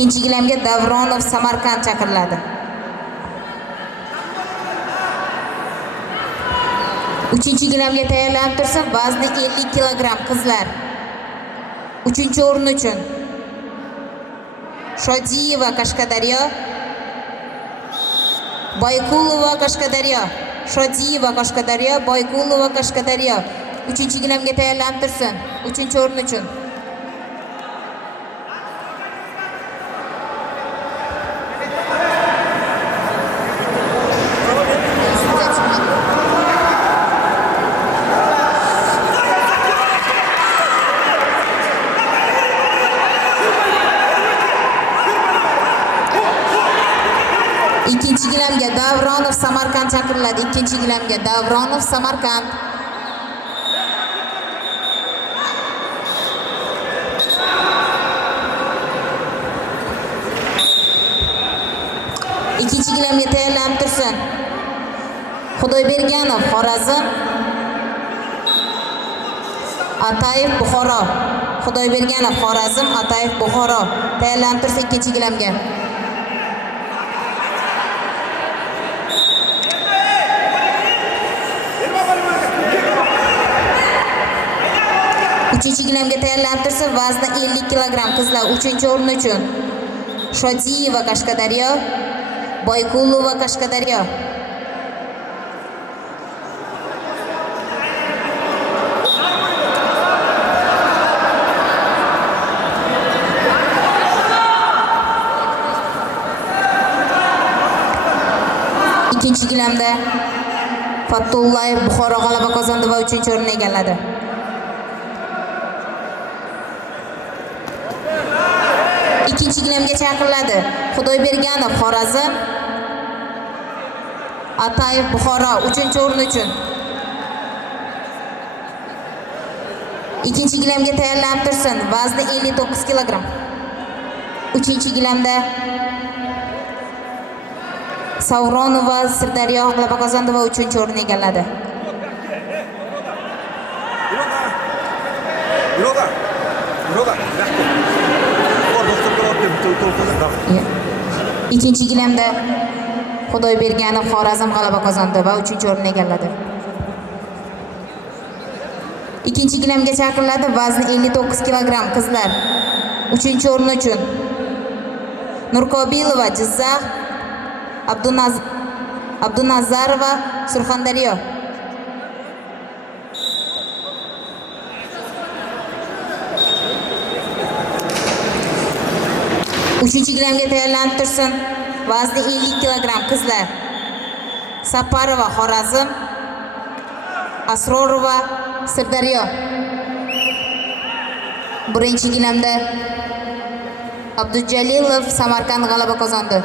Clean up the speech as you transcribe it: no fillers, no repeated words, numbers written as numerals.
Ikkinchi gilamga Davronov Samarqand chaqiriladi. Uchinchi gilamga tayyorlanib tursin. Vazni 50 kilogramm qizlar. 3-o'rin uchun Shodiyeva Qashqadaryo, Boyqulova Qashqadaryo, Shodiyeva Qashqadaryo, Boyqulova Qashqadaryo. 3-gilamga tayyorlanib tursin. 3-o'rin uchun. Ikkinchi gilamga Davronov Samarqand chaqiriladi. Ikkinchi gilamga Davronov Samarqand. Ikkinchi gilamga tayyorlanib tursin. Xudoyberganov Xorazm, Atayev Buxoro. Xudoyberganov Xorazm, Atayev Buxoro. Tayyorlanib tursin ikkinchi gilamga. Uchinchi gilamga tayyorlanib tursa, vazni 50 kilogramm qizlar 3-o'rin uchun Shodiyeva Qashqadaryo, Boyqulova Qashqadaryo. Ikkinchi gilamda Fattullayev Buxoro g'alaba qozondi va 3-o'rinni egalladi. Ikkinchi gilamga chaqiriladi. Xudoyberganov Xorazm, Atayev Buxoro 3-o'rin uchun. Ikkinchi gilamga tayyorlanib tursin. Vazni 59 kilogramm. 3-gilamda Savronova Sirdaryo g'alaba qozondi va 3-o'rinni egalladi. Ikkinchi gilamda Xudoyberganov Xorazm g'alaba qozondi va 3-o'rinni egalladi. Ikkinchi gilamga chaqiriladi. Vazni 59 kilogramm qizlar 3-o'rin uchun Nurqobilova Jizzax, Abdunazarova Surxondaryo. Uchinchi gilamga tayyorlanib tursin. Vazni 50 kilogramm qizlar Saparova Xorazm, Asrorova Sirdaryo. Birinchi gilamda Abdujalilov Samarqand g'alaba qozondi.